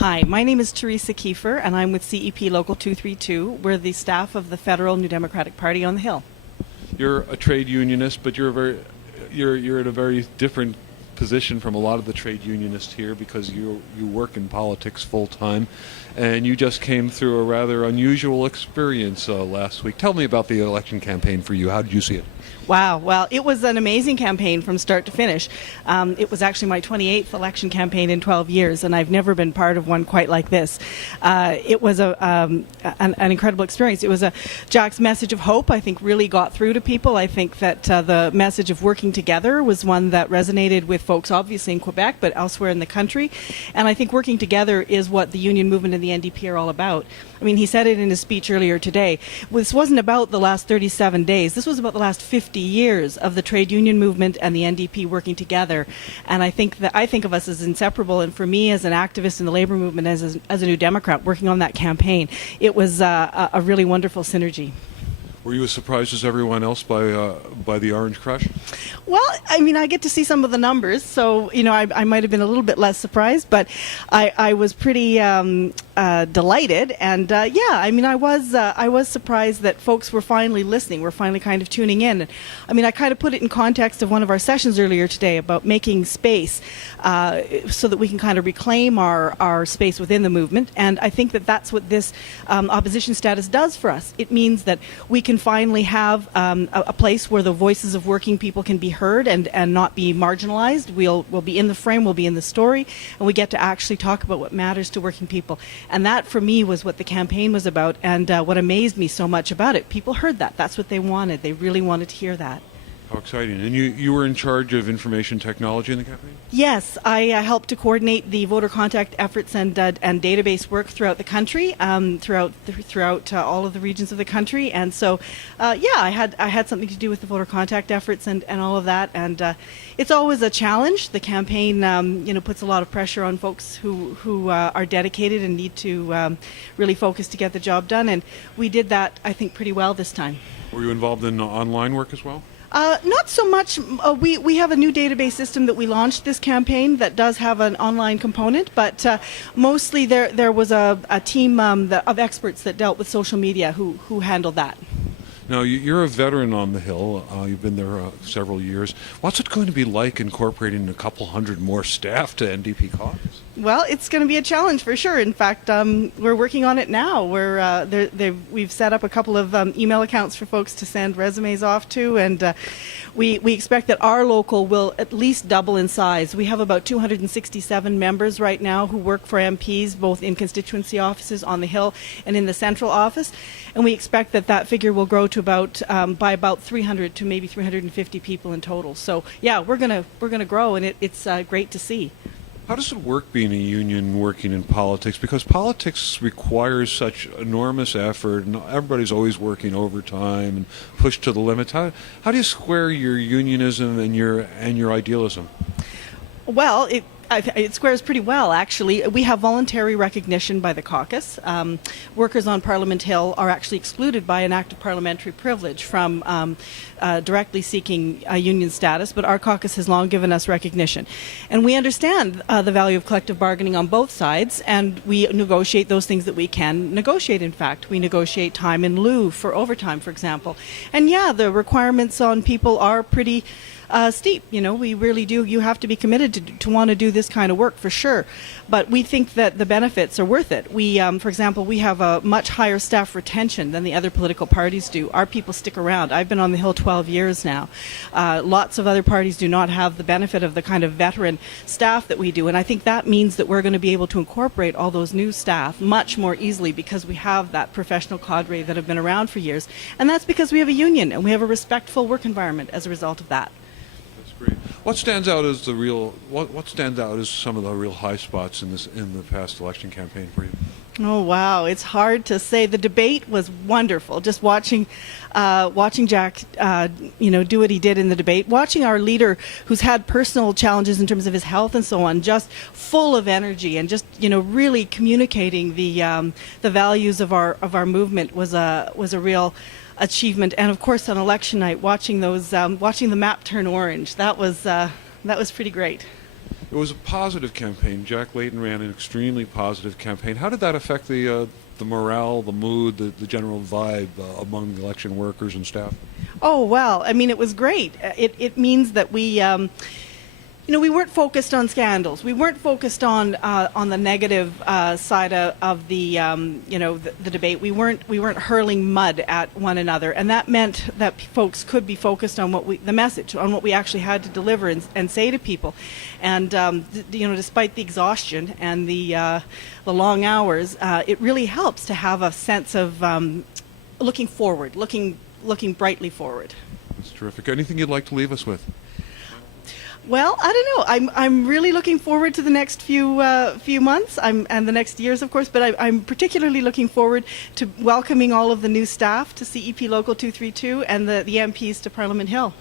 Hi, my name is Theresa Kiefer, and I'm with CEP Local 232. We're the staff of the Federal New Democratic Party on the Hill. You're a trade unionist, but you're in a very different position from a lot of the trade unionists here because you work in politics full time, and you just came through a rather unusual experience last week. Tell me about the election campaign for you. How did you see it? Wow, well, it was an amazing campaign from start to finish. It was actually my 28th election campaign in 12 years, and I've never been part of one quite like this. It was an incredible experience. It was Jack's message of hope, I think, really got through to people. I think that the message of working together was one that resonated with folks, obviously in Quebec, but elsewhere in the country. And I think working together is what the union movement and the NDP are all about. I mean, he said it in his speech earlier today. This wasn't about the last 37 days. This was about the last 50 years of the trade union movement and the NDP working together. And I think of us as inseparable. And for me, as an activist in the labor movement, as a New Democrat working on that campaign, it was a really wonderful synergy. Were you as surprised as everyone else by the Orange Crush? Well, I mean, I get to see some of the numbers, so I might have been a little bit less surprised, but I was pretty delighted, and I mean, I was surprised that folks were finally listening, were finally kind of tuning in. I mean, I kind of put it in context of one of our sessions earlier today about making space so that we can kind of reclaim our space within the movement, and I think that that's what this opposition status does for us. It means that we can finally have a place where the voices of working people can be heard and not be marginalized. We'll be in the frame, we'll be in the story, and we get to actually talk about what matters to working people. And that, for me, was what the campaign was about, and what amazed me so much about it. People heard that. That's what they wanted. They really wanted to hear that. How exciting. And you were in charge of information technology in the campaign? Yes, I helped to coordinate the voter contact efforts and database work throughout the country, throughout all of the regions of the country. And so, I had something to do with the voter contact efforts and all of that. And it's always a challenge. The campaign, puts a lot of pressure on folks who are dedicated and need to really focus to get the job done. And we did that, I think, pretty well this time. Were you involved in online work as well? Not so much. We have a new database system that we launched this campaign that does have an online component, but mostly there was a team of experts that dealt with social media who handled that. Now, you're a veteran on the Hill. You've been there several years. What's it going to be like incorporating a couple hundred more staff to NDP caucus? Well, it's going to be a challenge for sure. In fact, we're working on it now. We've set up a couple of email accounts for folks to send resumes off to, and we expect that our local will at least double in size. We have about 267 members right now who work for MPs, both in constituency offices on the Hill and in the central office, and we expect that figure will grow to by about 300 to maybe 350 people in total. So yeah, we're gonna grow, and it's great to see. How does it work being a union working in politics? Because politics requires such enormous effort, and everybody's always working overtime and pushed to the limits. How do you square your unionism and your idealism? Well, it squares pretty well, actually. We have voluntary recognition by the caucus. Workers on Parliament Hill are actually excluded by an act of parliamentary privilege from directly seeking union status, but our caucus has long given us recognition. And we understand the value of collective bargaining on both sides, and we negotiate those things that we can negotiate, in fact. We negotiate time in lieu for overtime, for example. And yeah, the requirements on people are pretty steep. We really do. You have to be committed to want to do this kind of work for sure. But we think that the benefits are worth it. For example, we have a much higher staff retention than the other political parties do. Our people stick around. I've been on the Hill 12 years now. Lots of other parties do not have the benefit of the kind of veteran staff that we do. And I think that means that we're going to be able to incorporate all those new staff much more easily because we have that professional cadre that have been around for years. And that's because we have a union and we have a respectful work environment as a result of that. Great. What stands out as some of the real high spots in the past election campaign for you? Oh wow, it's hard to say. The debate was wonderful. Just watching Jack, do what he did in the debate. Watching our leader, who's had personal challenges in terms of his health and so on, just full of energy and just really communicating the values of our movement was a real achievement. And of course, on election night, watching the map turn orange, that was pretty great. It was a positive campaign. Jack Layton ran an extremely positive campaign. How did that affect the morale, the mood, the general vibe among the election workers and staff? Oh, well, I mean, it was great. It means that we we weren't focused on scandals. We weren't focused on the negative side of the the debate. We weren't hurling mud at one another, and that meant that folks could be focused on the message, on what we actually had to deliver and say to people. And despite the exhaustion and the long hours, it really helps to have a sense of looking forward, looking brightly forward. That's terrific. Anything you'd like to leave us with? Well, I don't know. I'm really looking forward to the next few months, and the next years, of course. But I'm particularly looking forward to welcoming all of the new staff to CEP Local 232 and the MPs to Parliament Hill.